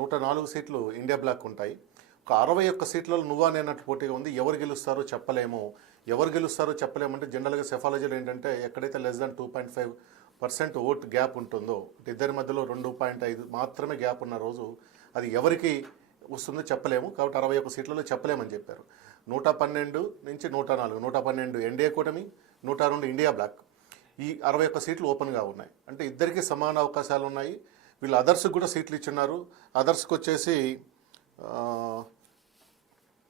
104 సీట్లు India black ఉంటాయి. ఒక 61 సీట్లలో నువ్వా నేనట్టు పోటీగా ఉంది. ఎవరు గెలుస్తారో చెప్పలేమంటే జనరల్గా సెఫాలజీలో ఏంటంటే ఎక్కడైతే లెస్ దాన్ 2.5% ఓట్ గ్యాప్ ఉంటుందో, ఇద్దరి మధ్యలో 2.5 మాత్రమే గ్యాప్ ఉన్న రోజు అది ఎవరికి వస్తుందో చెప్పలేము. కాబట్టి 61 సీట్లలో చెప్పలేమని చెప్పారు. 112 నుంచి 104, 112 ఎన్డీఏ కూటమి, 102 ఇండియా బ్లాక్. ఈ 61 సీట్లు ఓపెన్గా ఉన్నాయి. అంటే ఇద్దరికి సమాన అవకాశాలు ఉన్నాయి. వీళ్ళు అదర్స్కి కూడా సీట్లు ఇచ్చున్నారు. అదర్స్కి వచ్చేసి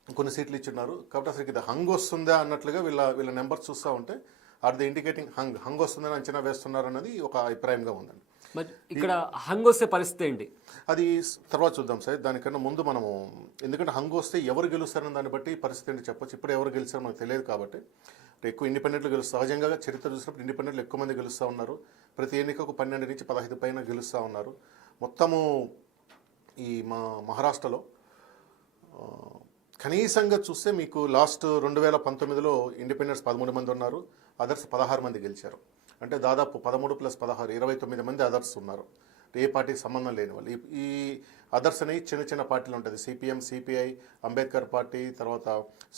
కొన్ని సీట్లు ఇచ్చున్నారు. కాబట్టి అసలు ఇది హంగ్ వస్తుందా అన్నట్లుగా వీళ్ళ నెంబర్స్ చూస్తూ ఉంటే ఆర్ ది ఇండికేటింగ్ హంగ్ వస్తుందని అంచనా వేస్తున్నారు అన్నది ఒక అభిప్రాయంగా ఉందండి. మరి ఇక్కడ హంగ్ వస్తే పరిస్థితి ఏంటి? అది తర్వాత చూద్దాం సార్. దానికన్నా ముందు మనము, ఎందుకంటే హంగ్ వస్తే ఎవరు గెలుస్తారని దాన్ని బట్టి పరిస్థితి ఏంటి చెప్పొచ్చు. ఇప్పుడు ఎవరు గెలిచారో మనకు తెలియదు కాబట్టి ఎక్కువ ఇండిపెండెంట్లు గెలుస్తారు. సహజంగా చరిత్ర చూసినప్పుడు ఇండిపెండెంట్లు ఎక్కువ మంది గెలుస్తూ ఉన్నారు. ప్రతి ఎన్నికకు 12 నుంచి 15 పైన గెలుస్తూ ఉన్నారు. మొత్తము ఈ మహారాష్ట్రలో కనీసంగా చూస్తే మీకు లాస్ట్ 2019లో ఇండిపెండెంట్స్ 13 మంది ఉన్నారు, అదర్స్ 16 మంది గెలిచారు. అంటే దాదాపు 13 + 16 29 మంది అదర్స్ ఉన్నారు, ఏ పార్టీకి సంబంధం లేని వాళ్ళు. ఈ అదర్స్ అనేవి చిన్న చిన్న పార్టీలు ఉంటుంది. సిపిఎం, సిపిఐ, అంబేద్కర్ పార్టీ, తర్వాత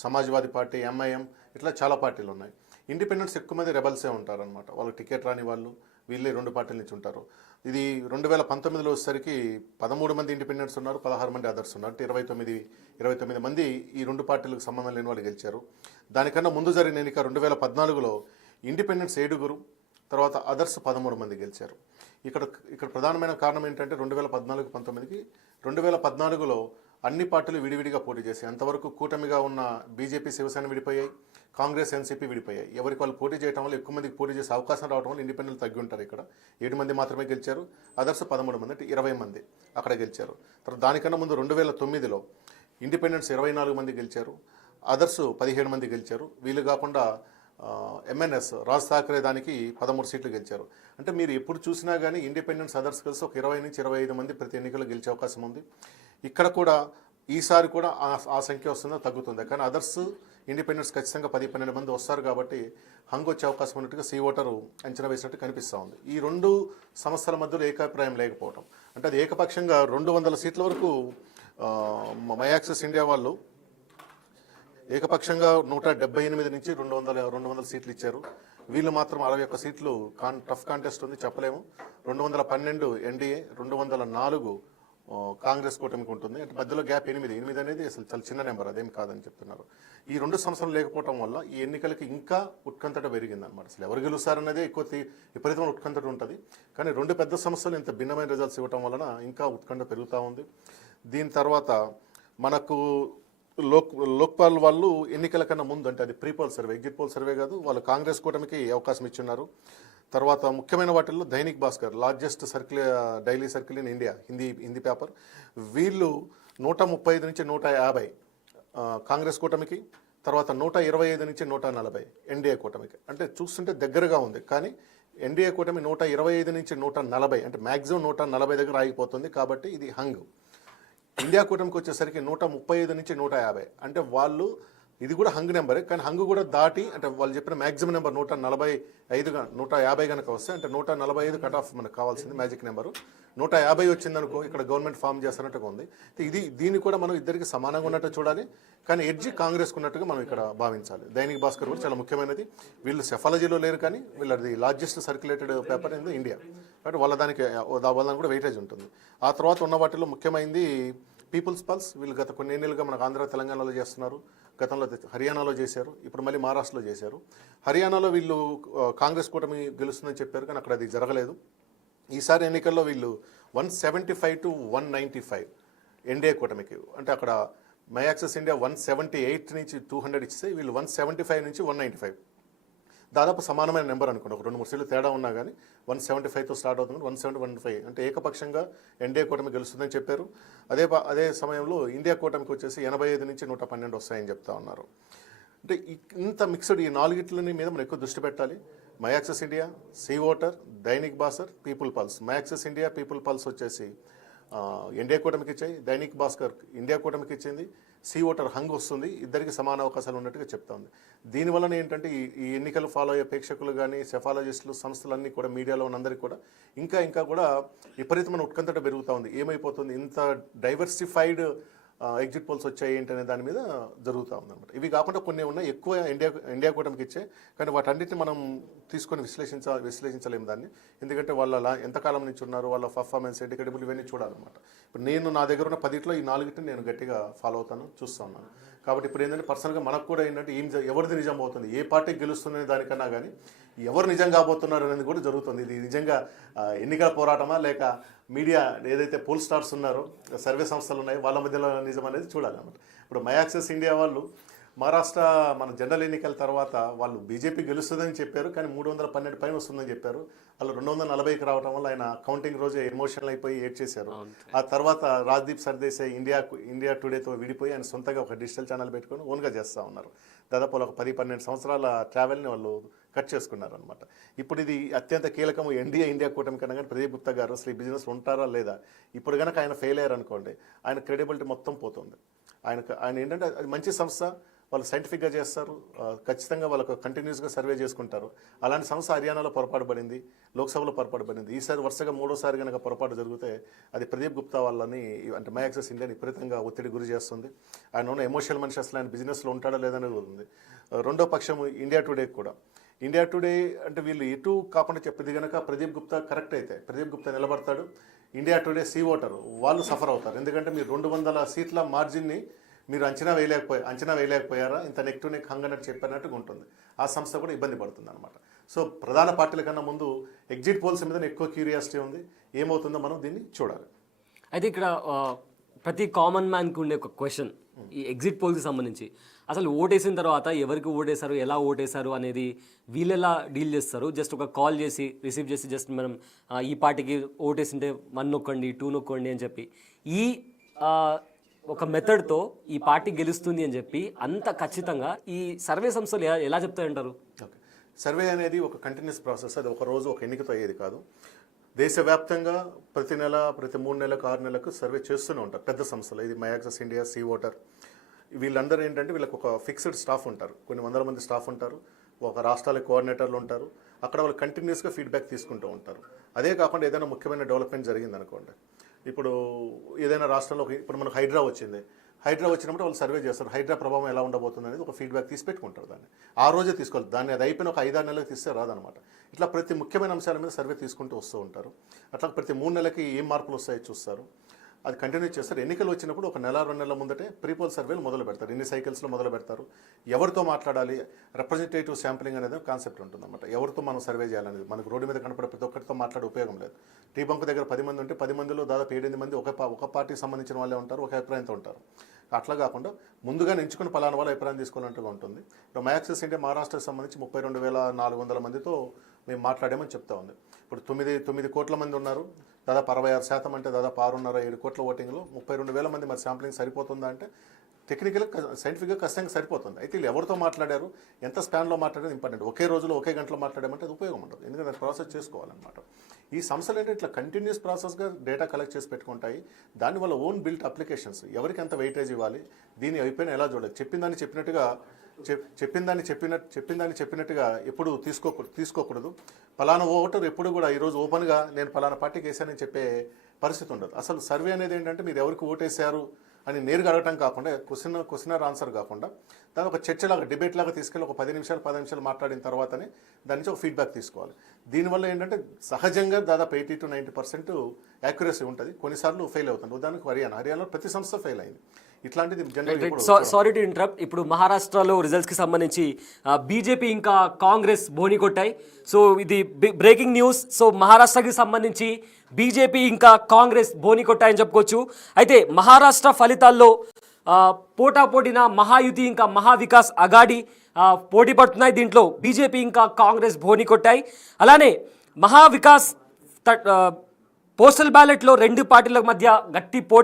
సమాజ్వాదీ పార్టీ, ఎంఐఎం, ఇట్లా చాలా పార్టీలు ఉన్నాయి. ఇండిపెండెంట్స్ ఎక్కువ మంది రెబల్సే ఉంటారనమాట. వాళ్ళకి టికెట్ రాని వాళ్ళు వీళ్ళే 2 పార్టీల నుంచి ఉంటారు. ఇది 2019లో వచ్చేసరికి 13 మంది ఇండిపెండెంట్స్ ఉన్నారు, 16 మంది అదర్స్ ఉన్నారు. అంటే 29 మంది ఈ 2 పార్టీలకు సంబంధం లేని వాళ్ళు గెలిచారు. దానికన్నా ముందు జరిగిన ఎన్నిక 2014లో ఇండిపెండెంట్స్ 7, తర్వాత అదర్స్ 13 మంది గెలిచారు. ఇక్కడ ప్రధానమైన కారణం ఏంటంటే 2014-19కి 2014లో అన్ని పార్టీలు విడివిడిగా పోటీ చేశాయి. అంతవరకు కూటమిగా ఉన్న బీజేపీ, శివసేన విడిపోయాయి, కాంగ్రెస్, ఎన్సీపీ విడిపోయాయి. ఎవరికి వాళ్ళు పోటీ చేయడం వల్ల ఎక్కువ మందికి పోటీ చేసే అవకాశం రావడం వల్ల ఇండిపెండెంట్ తగ్గి ఉంటారు. ఇక్కడ 7 మంది మాత్రమే గెలిచారు, అదర్స్ 13 మంది, అంటే 20 మంది అక్కడ గెలిచారు. తర్వాత దానికన్నా ముందు 2009లో ఇండిపెండెంట్స్ 24 మంది గెలిచారు, అదర్స్ 17 మంది గెలిచారు. వీళ్ళు కాకుండా ఎంఎన్ఎస్ రాజ్ ఠాక్రే దానికి 13 సీట్లు గెలిచారు. అంటే మీరు ఎప్పుడు చూసినా కానీ ఇండిపెండెంట్స్, అదర్స్ కలిసి ఒక 20 నుంచి 25 మంది ప్రతి ఎన్నికల్లో గెలిచే అవకాశం ఉంది. ఇక్కడ కూడా ఈసారి కూడా ఆ సంఖ్య వస్తుందో తగ్గుతుంది. కానీ అదర్స్, ఇండిపెండెంట్స్ ఖచ్చితంగా 10-12 మంది వస్తారు కాబట్టి హంగ్ వచ్చే అవకాశం ఉన్నట్టుగా సీ ఓటరు అంచనా వేసినట్టు కనిపిస్తూ ఉంది. ఈ 2 సంస్థల మధ్యలో ఏకాభిప్రాయం లేకపోవడం, అంటే అది ఏకపక్షంగా 200 సీట్ల వరకు మై యాక్సెస్ ఇండియా వాళ్ళు ఏకపక్షంగా 178 నుంచి 200 సీట్లు ఇచ్చారు. వీళ్ళు మాత్రం 61 సీట్లు టఫ్ కాంటెస్ట్ ఉంది, చెప్పలేము. 212 ఎన్డీఏ, 204 కాంగ్రెస్ కూటమికి ఉంటుంది. అంటే మధ్యలో గ్యాప్ 8 అనేది అసలు చాలా చిన్న నెంబర్, అదేం కాదని చెప్తున్నారు. ఈ 2 సంవత్సరాలు లేకపోవడం వల్ల ఈ ఎన్నికలకి ఇంకా ఉత్కంఠట పెరిగిందనమాట. అసలు ఎవరు గెలుస్తారనేదే ఎక్కువ విపరీతమైన ఉత్కంఠట ఉంటుంది. కానీ 2 పెద్ద సంస్థలు ఇంత భిన్నమైన రిజల్ట్స్ ఇవ్వడం వలన ఇంకా ఉత్కంఠ పెరుగుతూ ఉంది. దీని తర్వాత మనకు లోక్పాల్ వాళ్ళు ఎన్నికల కన్నా ముందు, అంటే అది prepoll survey, exit poll survey కాదు, వాళ్ళు కాంగ్రెస్ కూటమికి అవకాశం ఇచ్చున్నారు. తర్వాత ముఖ్యమైన వాటిల్లో Dainik Bhaskar, largest daily circle in India, Hindi paper, వీళ్ళు 135 నుంచి 150 కాంగ్రెస్ కూటమికి, తర్వాత 125 నుంచి 140 ఎన్డీఏ కూటమికి. అంటే చూస్తుంటే దగ్గరగా ఉంది. కానీ ఎన్డీఏ కూటమి 125 నుంచి 140, అంటే మ్యాక్సిమం 140 దగ్గర ఆగిపోతుంది. కాబట్టి ఇది హంగ్. ఇండియా కూటమికి వచ్చేసరికి 135 నుంచి 150, అంటే వాళ్ళు ఇది కూడా హంగ్ నెంబరే. కానీ హంగ్ కూడా దాటి, అంటే వాళ్ళు చెప్పిన మ్యాక్సిమం నెంబర్ 150 కనుక వస్తే, అంటే 145 కట్ ఆఫ్ మనకు కావాల్సింది మ్యాజిక్ నెంబరు. 150 వచ్చిందనుకో ఇక్కడ గవర్నమెంట్ ఫామ్ చేస్తున్నట్టుగా ఉంది. దీన్ని కూడా మనం ఇద్దరికి సమానంగా ఉన్నట్టు చూడాలి. కానీ ఎడ్జి కాంగ్రెస్కు ఉన్నట్టుగా మనం ఇక్కడ భావించాలి. దైనిక్ భాస్కర్ కూడా చాలా ముఖ్యమైనది. వీళ్ళు సెఫాలజీలో లేరు, కానీ వీళ్ళది largest circulated paper in India, కాబట్టి వాళ్ళ దానికి కూడా వెయిటేజ్ ఉంటుంది. ఆ తర్వాత ఉన్న వాటిలో ముఖ్యమైనది పీపుల్స్ పల్స్. వీళ్ళు గత కొన్ని ఏళ్ళుగా మనకు ఆంధ్ర, తెలంగాణలో చేస్తున్నారు. గతంలో హర్యానాలో చేశారు, ఇప్పుడు మళ్ళీ మహారాష్ట్రలో చేశారు. హర్యానాలో వీళ్ళు కాంగ్రెస్ కూటమి గెలుస్తుందని చెప్పారు, కానీ అక్కడ అది జరగలేదు. ఈసారి ఎన్నికల్లో వీళ్ళు 175 to 195 ఎన్డీఏ కూటమికి, అంటే అక్కడ మై యాక్సెస్ ఇండియా 178 నుంచి 200 ఇస్తే వీళ్ళు 175 నుంచి 195, దాదాపు సమానమైన నెంబర్ అనుకోండి. ఒక 2-3 సీట్లు తేడా ఉన్నా కానీ 175తో స్టార్ట్ అవుతుంది. 170-105 అంటే ఏకపక్షంగా ఎన్డీఏ కూటమి గెలుస్తుందని చెప్పారు. అదే సమయంలో ఇండియా కూటమికి వచ్చేసి 85 నుంచి 112 వస్తాయని చెప్తా ఉన్నారు. అంటే ఇంత మిక్స్డ్ ఈ 4 మీద మనం ఎక్కువ దృష్టి పెట్టాలి. My Axis India, C Voter, Dainik Bhaskar, People Pulse. My Axis India, People Pulse వచ్చేసి ఎన్డీఏ కూటమికి ఇచ్చాయి, దైనిక్ భాస్కర్ ఇండియా కూటమికి ఇచ్చింది, సి ఓటర్ హంగ్ వస్తుంది, ఇద్దరికి సమాన అవకాశాలు ఉన్నట్టుగా చెప్తా ఉంది. దీనివలన ఏంటంటే ఈ ఎన్నికలు ఫాలో అయ్యే ప్రేక్షకులు కానీ సెఫాలజిస్టులు సంస్థలన్నీ కూడా మీడియాలో ఉన్నందరికీ కూడా ఇంకా కూడా విపరీతమైన ఉత్కంఠ పెరుగుతూ ఉంది. ఏమైపోతుంది, ఇంత డైవర్సిఫైడ్ ఎగ్జిట్ పోల్స్ వచ్చాయి ఏంటనే దాని మీద జరుగుతూ ఉందన్నమాట. ఇవి కాకుండా కొన్ని ఉన్నాయి ఎక్కువ ఇండియా కూటమికి ఇచ్చే, కానీ వాటన్నిటిని మనం తీసుకొని విశ్లేషించలేము దాన్ని. ఎందుకంటే వాళ్ళ ఎంతకాలం నుంచి ఉన్నారు, వాళ్ళ పర్ఫార్మెన్స్ ఎడ్యుకేటబుల్ ఇవన్నీ చూడాలన్నమాట. ఇప్పుడు నేను నా దగ్గర ఉన్న 10లో ఈ 4టిని నేను గట్టిగా ఫాలో అవుతాను, చూస్తూ ఉన్నాను. కాబట్టి ఇప్పుడు ఏంటంటే పర్సనల్గా మనకు కూడా ఏంటంటే ఎవరిది నిజం అవుతుంది, ఏ పార్టీ గెలుస్తుంది దానికన్నా కానీ ఎవరు నిజం కాబోతున్నారు అనేది కూడా జరుగుతుంది. ఇది నిజంగా ఎన్నికల పోరాటమా లేక మీడియా ఏదైతే పోల్ స్టార్స్ ఉన్నారో సర్వే సంస్థలు ఉన్నాయో వాళ్ళ మధ్యలో నిజం అనేది చూడాలన్నమాట. ఇప్పుడు మై యాక్సెస్ ఇండియా వాళ్ళు మహారాష్ట్ర మన జనరల్ ఎన్నికల తర్వాత వాళ్ళు బీజేపీ గెలుస్తుందని చెప్పారు, కానీ 312 పైన వస్తుందని చెప్పారు. వాళ్ళు 240కి రావడం వల్ల ఆయన కౌంటింగ్ రోజే ఎమోషనల్ అయిపోయి ఏడ్ చేశారు. ఆ తర్వాత రాజ్దీప్ సర్దేశాయ్ ఇండియా టుడేతో విడిపోయి ఆయన సొంతంగా ఒక డిజిటల్ ఛానల్ పెట్టుకొని ఓన్గా చేస్తూ ఉన్నారు. దాదాపు ఒక 10-12 సంవత్సరాల ట్రావెల్ని వాళ్ళు కట్ చేసుకున్నారు అనమాట. ఇప్పుడు ఇది అత్యంత కీలకము ఇండియా కూటమి కన్నా కానీ ప్రదీప్ గుప్తా గారు అసలు ఈ బిజినెస్ ఉంటారా లేదా, ఇప్పుడు కనుక ఆయన ఫెయిల్ అయ్యారు అనుకోండి ఆయన క్రెడిబిలిటీ మొత్తం పోతుంది. ఆయన ఏంటంటే అది మంచి సంస్థ, వాళ్ళు సైంటిఫిక్గా చేస్తారు, ఖచ్చితంగా వాళ్ళకు కంటిన్యూస్గా సర్వే చేసుకుంటారు. అలాంటి సంస్థ హర్యానాలో పొరపాటు పడింది, లోక్సభలో పొరపాటు పడింది. ఈసారి వరుసగా 3వసారి కనుక పొరపాటు జరిగితే అది ప్రదీప్ గుప్తా వాళ్ళని అంటే మై యాక్సెస్ ఇండియాని విపరీతంగా ఒత్తిడి గురి చేస్తుంది. ఆయన ఉన్న ఎమోషనల్ మనిషి అసలు ఆయన బిజినెస్లో ఉంటాడా లేదనేది ఉంది. రెండో పక్షం ఇండియా టుడే కూడా. ఇండియా టుడే అంటే వీళ్ళు ఎటు కాకుండా చెప్పేది కనుక ప్రదీప్ గుప్తా కరెక్ట్ అయితే ప్రదీప్ గుప్తా నిలబడతాడు, ఇండియా టుడే సి ఓటర్ వాళ్ళు సఫర్ అవుతారు. ఎందుకంటే మీరు 200 సీట్ల మార్జిన్ని మీరు అంచనా వేయలేకపోయారా, ఇంత నెక్ టు నెక్ హంగ్ అన్నట్టు చెప్పినట్టుగా ఉంటుంది. ఆ సంస్థ కూడా ఇబ్బంది పడుతుంది అనమాట. సో ప్రధాన పార్టీల కన్నా ముందు ఎగ్జిట్ పోల్స్ మీద ఎక్కువ క్యూరియాసిటీ ఉంది, ఏమవుతుందో మనం దీన్ని చూడాలి. అయితే ఇక్కడ ప్రతి కామన్ మ్యాన్కి ఉండే ఒక క్వశ్చన్ ఈ ఎగ్జిట్ పోల్కి సంబంధించి, అసలు ఓటేసిన తర్వాత ఎవరికి ఓటేశారు, ఎలా ఓటేశారు అనేది వీళ్ళు ఎలా డీల్ చేస్తారు? జస్ట్ ఒక కాల్ చేసి రిసీవ్ చేసి జస్ట్ మనం ఈ పార్టీకి ఓటేసింటే 1 నొక్కండి 2 నొక్కండి అని చెప్పి ఈ ఒక మెథడ్తో ఈ పార్టీ గెలుస్తుంది అని చెప్పి అంత ఖచ్చితంగా ఈ సర్వే సంస్థలు ఎలా చెప్తాయంటారు? ఓకే, సర్వే అనేది ఒక కంటిన్యూస్ ప్రాసెస్, అది ఒక రోజు ఒక ఎన్నికతో అయ్యేది కాదు. దేశవ్యాప్తంగా ప్రతి నెల ప్రతి 3 నెలలకు 6 నెలలకు సర్వే చేస్తూనే ఉంటారు పెద్ద సంస్థలు. ఇది My Axis India, C Voter, వీళ్ళందరూ ఏంటంటే వీళ్ళకి ఒక ఫిక్స్డ్ స్టాఫ్ ఉంటారు, కొన్ని వందల మంది స్టాఫ్ ఉంటారు, ఒక రాష్ట్రాల కోఆర్డినేటర్లు ఉంటారు. అక్కడ వాళ్ళు కంటిన్యూస్గా ఫీడ్బ్యాక్ తీసుకుంటూ ఉంటారు. అదే కాకుండా ఏదైనా ముఖ్యమైన డెవలప్మెంట్ జరిగింది అనుకోండి, ఇప్పుడు ఏదైనా రాష్ట్రంలో ఇప్పుడు మనకు హైడ్రా వచ్చినప్పుడు వాళ్ళు సర్వే చేస్తారు, హైడ్రా ప్రభావం ఎలా ఉండబోతుంది అనేది ఒక ఫీడ్బ్యాక్ తీసి పెట్టుకుంటారు. దాన్ని ఆ రోజే తీసుకోవాలి, దాన్ని అది అయిపోయిన ఒక 5-6 నెలలకు తీస్తే రాదనమాట. ఇట్లా ప్రతి ముఖ్యమైన అంశాల మీద సర్వే తీసుకుంటూ వస్తూ ఉంటారు. అట్లా ప్రతి 3 నెలలకి ఏం మార్పులు వస్తాయో చూస్తారు, అది కంటిన్యూ చేస్తారు. ఎన్నికలు వచ్చినప్పుడు ఒక 1-2 నెలల ముందటే ప్రీపోల్ సర్వేలు మొదలు పెడతారు, ఎన్ని సైకిల్స్లో మొదలు పెడతారు, ఎవరితో మాట్లాడాలి, రిప్రజెంటేటివ్ శాంప్లింగ్ అనేది కాన్సెప్ట్ ఉంటుందన్నమాట. ఎవరితో మనం సర్వే చేయాలనేది, మనకు రోడ్డు మీద కనపడే ప్రతి ఒక్కరితో మాట్లాడే ఉపయోగం లేదు. టీ బంక్ దగ్గర 10 మంది ఉంటే 10 మందిలో దాదాపు 7-8 మంది ఒక పార్టీకి సంబంధించిన వాళ్ళే ఉంటారు, ఒక అభిప్రాయంతో ఉంటారు. అట్లా కాకుండా ముందుగా ఎంచుకుని పలానా వాళ్ళ అభిప్రాయం తీసుకోవాలంటూ ఉంటుంది. ఇప్పుడు మై యాక్సెస్ ఇండియా మహారాష్ట్రకు సంబంధించి 32,400 మందితో మేము మాట్లాడామని చెప్తా ఉంది. ఇప్పుడు 9 కోట్ల మంది ఉన్నారు, దాదాపు 66% అంటే దాదాపు 6.5-7 కోట్ల ఓటింగ్లో 32,000 మంది మరి శాంప్లింగ్ సరిపోతుందా అంటే టెక్నికల్గా సైంటిఫిక్గా ఖచ్చితంగా సరిపోతుంది. అయితే వీళ్ళు ఎవరితో మాట్లాడారు, ఎంత స్పాన్లో మాట్లాడేది ఇంపార్టెంట్. ఒకే రోజులో ఒకే గంటలో మాట్లాడామంటే అది ఉపయోగం ఉండదు, ఎందుకంటే అది ప్రాసెస్ చేసుకోవాలన్నమాట. ఈ సంస్థలు ఏంటంటే ఇట్లా కంటిన్యూస్ ప్రాసెస్గా డేటా కలెక్ట్ చేసి పెట్టుకుంటాయి. దానివల్ల ఓన్ బిల్ట్ అప్లికేషన్స్, ఎవరికి ఎంత వెయిటేజ్ ఇవ్వాలి, దీని అయిపోయినా ఎలా చూడాలి, చెప్పిందాన్ని చెప్పినట్టుగా ఎప్పుడు తీసుకోకూడదు. పలానా ఓటర్ ఎప్పుడు కూడా ఈరోజు ఓపెన్గా నేను పలానా పార్టీకి వేసానని చెప్పే పరిస్థితి ఉండదు. అసలు సర్వే అనేది ఏంటంటే మీరు ఎవరికి ఓటేశారు అని నేరుగా అడగటం కాకుండా క్వశ్చన్ ఆన్సర్ కాకుండా దాని ఒక చర్చలాగా డిబేట్ లాగా తీసుకెళ్ళి ఒక 10 నిమిషాలు మాట్లాడిన తర్వాతనే దాని నుంచి ఒక ఫీడ్బ్యాక్ తీసుకోవాలి. దీనివల్ల ఏంటంటే సహజంగా దాదాపు 80-90% యాక్యురసీ ఉంటుంది, కొన్నిసార్లు ఫెయిల్ అవుతుంది. ఉదాహరణకు హర్యానాలో ప్రతి సంస్థ ఫెయిల్ అయింది. ఇట్లాంటిది సారీ టు ఇంటరప్ట్. ఇప్పుడు మహారాష్ట్రలో రిజల్ట్స్కి సంబంధించి బీజేపీ ఇంకా కాంగ్రెస్ బోని కొట్టాయి. సో ఇది బ్రేకింగ్ న్యూస్. సో మహారాష్ట్రకి సంబంధించి బీజేపీ ఇంకా కాంగ్రెస్ బోని కొట్టాయని చెప్పుకోవచ్చు. అయితే మహారాష్ట్ర ఫలితాల్లో పోటాపోటీన మహాయుతి ఇంకా మహావికాస్ అఘాడీ పోటీ పడుతున్నాయి. దీంట్లో బీజేపీ ఇంకా కాంగ్రెస్ బోని కొట్టాయి. అలానే మహావికాస్ పోస్టల్ బ్యాలెట్లో 2 పార్టీల మధ్య గట్టి పోటీ